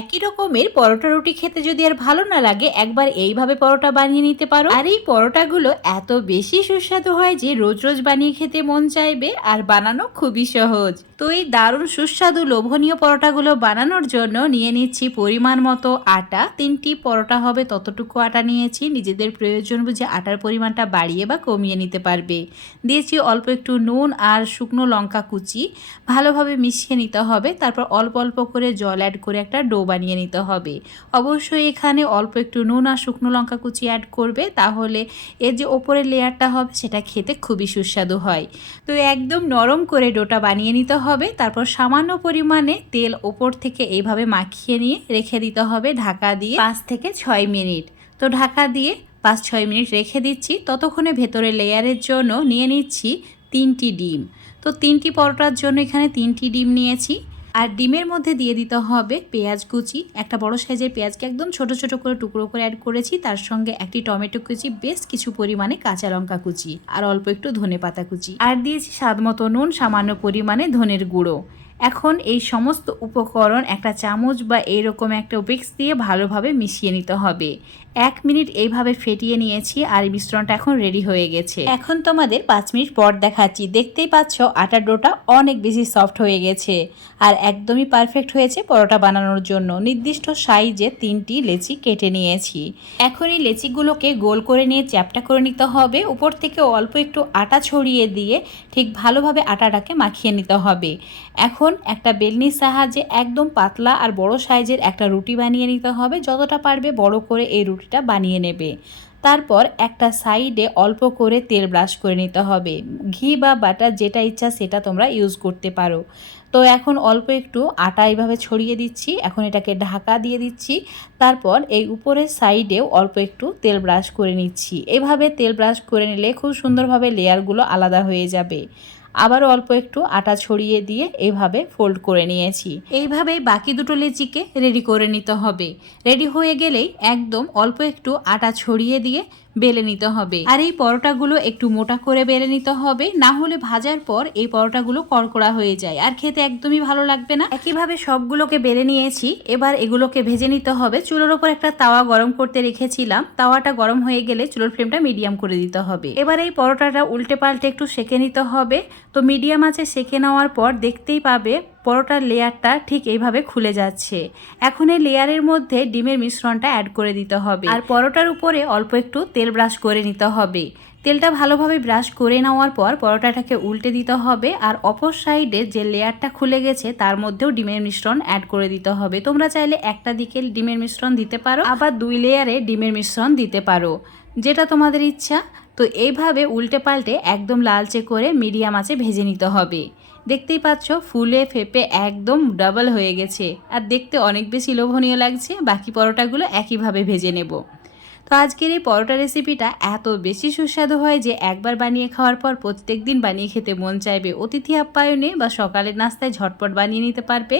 একই রকমের পরোটা রুটি খেতে যদি আর ভালো না লাগে, একবার এইভাবে পরোটা বানিয়ে নিতে পারো। আর এই পরোটাগুলো এত বেশি সুস্বাদু হয় যে রোজ রোজ বানিয়ে খেতে মন চাইবে, আর বানানো খুবই সহজ। তো এই দারুণ সুস্বাদু লোভনীয় পরোটাগুলো বানানোর জন্য নিয়ে নিচ্ছি পরিমাণ মতো আটা। তিনটি পরোটা হবে, ততটুকু আটা নিয়েছি। নিজেদের প্রয়োজন বুঝে আটার পরিমাণটা বাড়িয়ে বা কমিয়ে নিতে পারবে। দিয়েছি অল্প একটু নুন আর শুকনো লঙ্কা কুচি। ভালোভাবে মিশিয়ে নিতে হবে। তারপর অল্প অল্প করে জল অ্যাড করে একটা ডো বানিয়ে নিতে হবে। অবশ্যই এখানে অল্প একটু নুন আর শুকনো লঙ্কা কুচি অ্যাড করবে, তাহলে এর যে ওপরের লেয়ারটা হবে সেটা খেতে খুবই সুস্বাদু হয়। তো একদম নরম করে ডোটা বানিয়ে নিতে হবে, তারপর সামান্য পরিমাণে তেল ওপর থেকে এইভাবে মাখিয়ে নিয়ে রেখে দিতে হবে ঢাকা দিয়ে পাঁচ থেকে ছয় মিনিট। তো ঢাকা দিয়ে পাঁচ ছয় মিনিট রেখে দিচ্ছি। ততক্ষণে ভেতরে লেয়ারের জন্য নিয়ে নিচ্ছি তিনটি ডিম। তো তিনটি পরোটার জন্য এখানে তিনটি ডিম নিয়েছি। আর ডিমের মধ্যে দিয়ে দিতে হবে পেঁয়াজ কুচি। একটা বড় সাইজের পেঁয়াজকে একদম ছোট ছোট করে টুকরো করে অ্যাড করেছি। তার সঙ্গে একটি টমেটো কুচি, বেশ কিছু পরিমাণে কাঁচা লঙ্কা কুচি আর অল্প একটু ধনে পাতা কুচি। আর দিয়েছি স্বাদ মতো নুন, সামান্য পরিমাণে ধনের গুঁড়ো। এখন এই সমস্ত উপকরণ একটা চামচ বা এইরকম একটা উপিক্স দিয়ে ভালোভাবে মিশিয়ে নিতে হবে। এক মিনিট এইভাবে ফেটিয়ে নিয়েছি আর মিশ্রণটা এখন রেডি হয়ে গেছে। এখন তোমাদের পাঁচ মিনিট পর দেখাচ্ছি। দেখতেই পাচ্ছ, আটার ডোটা অনেক বেশি সফট হয়ে গেছে আর একদমই পারফেক্ট হয়েছে পরোটা বানানোর জন্য। নির্দিষ্ট সাইজে তিনটি লেচি কেটে নিয়েছি। এখন এই লেচিগুলোকে গোল করে নিয়ে চ্যাপটা করে নিতে হবে। উপর থেকে অল্প একটু আটা ছড়িয়ে দিয়ে ঠিক ভালোভাবে আটাটাকে মাখিয়ে নিতে হবে। এখন একটা বেলনির সাহায্যে একদম পাতলা আর বড় সাইজের একটা রুটি বানিয়ে নিতে হবে। যতটা পারবে বড় করে এই রুটিটা বানিয়ে নেবে। তারপর একটা সাইডে অল্প করে তেল ব্রাশ করে নিতে হবে। ঘি বা বাটার যেটা ইচ্ছা সেটা তোমরা ইউজ করতে পারো। তো এখন অল্প একটু আটা এইভাবে ছড়িয়ে দিচ্ছি। এখন এটাকে ঢাকা দিয়ে দিচ্ছি। তারপর এই উপরের সাইডেও অল্প একটু তেল ব্রাশ করে নিচ্ছি। এভাবে তেল ব্রাশ করে নিলে খুব সুন্দরভাবে লেয়ারগুলো আলাদা হয়ে যাবে। আবারও অল্প একটু আটা ছড়িয়ে দিয়ে এইভাবে ফোল্ড করে নিয়েছি। এইভাবে বাকি দুটো লেচিকে রেডি করে নিতে হবে। রেডি হয়ে গেলেই একদম অল্প একটু আটা ছড়িয়ে দিয়ে বেলে নিতে হবে। আর এই পরোটাগুলো একটু মোটা করে বেলে নিতে হবে, না হলে ভাজার পর এই পরোটাগুলো কড়কড়া হয়ে যায়। আর খেতে একদমই ভালো লাগবে না। একইভাবে সবগুলোকে বেলে নিয়েছি, এবার এগুলোকে ভেজে নিতে হবে। চুলোর ওপর একটা তাওয়া গরম করতে রেখেছিলাম। তাওয়াটা গরম হয়ে গেলে চুলোর ফ্লেমটা মিডিয়াম করে দিতে হবে। এবার এই পরোটাটা উল্টে পাল্টে একটু সেকে নিতে হবে। তো মিডিয়াম আছে সেঁকে নেওয়ার পর দেখতেই পাবে পরোটার লেয়ারটা ঠিক এইভাবে খুলে যাচ্ছে। এখন এই লেয়ারের মধ্যে ডিমের মিশ্রণটা অ্যাড করে দিতে হবে। আর পরোটার উপরে অল্প একটু তেল ব্রাশ করে নিতে হবে। তেলটা ভালোভাবে ব্রাশ করে নেওয়ার পর পরোটাটাকে উল্টে দিতে হবে আর অপর সাইডে যে লেয়ারটা খুলে গেছে তার মধ্যেও ডিমের মিশ্রণ অ্যাড করে দিতে হবে। তোমরা চাইলে একটা দিকে ডিমের মিশ্রণ দিতে পারো, আবার দুই লেয়ারে ডিমের মিশ্রণ দিতে পারো। যেটা তোমাদের ইচ্ছা। তো এইভাবে উল্টে পাল্টে একদম লালচে করে মিডিয়াম আঁচে ভেজে নিতে হবে। দেখতেই পাচ্ছ, ফুলে ফেপে একদম ডাবল হয়ে গেছে। আর দেখতে অনেক বেশি লোভনীয় লাগছে। বাকি পরোটাগুলো একইভাবে ভেজে নেব। তো আজকের এই পরোটা রেসিপিটা এত বেশি সুস্বাদু হয় যে একবার বানিয়ে খাওয়ার পর প্রত্যেক দিন বানিয়ে খেতে মন চাইবে। অতিথি আপ্যায়নে বা সকালের নাস্তায় ঝটপট বানিয়ে নিতে পারবে।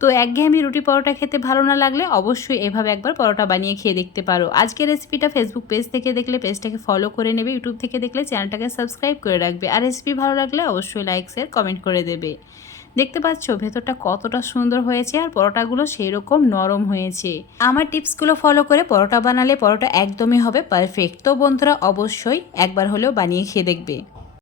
তো একঘেয়েমি রুটি পরোটা খেতে ভালো না লাগলে অবশ্যই এভাবে একবার পরোটা বানিয়ে খেয়ে দেখতে পারো। আজকের রেসিপিটা ফেসবুক পেজ থেকে দেখলে পেজটাকে ফলো করে নেবে ইউটিউব থেকে দেখলে চ্যানেলটাকে সাবস্ক্রাইব করে রাখবে। আর রেসিপি ভালো লাগলে অবশ্যই লাইক শেয়ার কমেন্ট করে দেবে। দেখতে পাচ্ছ? ভেতরটা কতটা সুন্দর হয়েছে আর পরোটাগুলো সেই রকম নরম হয়েছে। আমার টিপসগুলো ফলো করে পরোটা বানালে পরোটা একদমই হবে পারফেক্ট। তো বন্ধুরা, অবশ্যই একবার হলেও বানিয়ে খেয়ে দেখবে।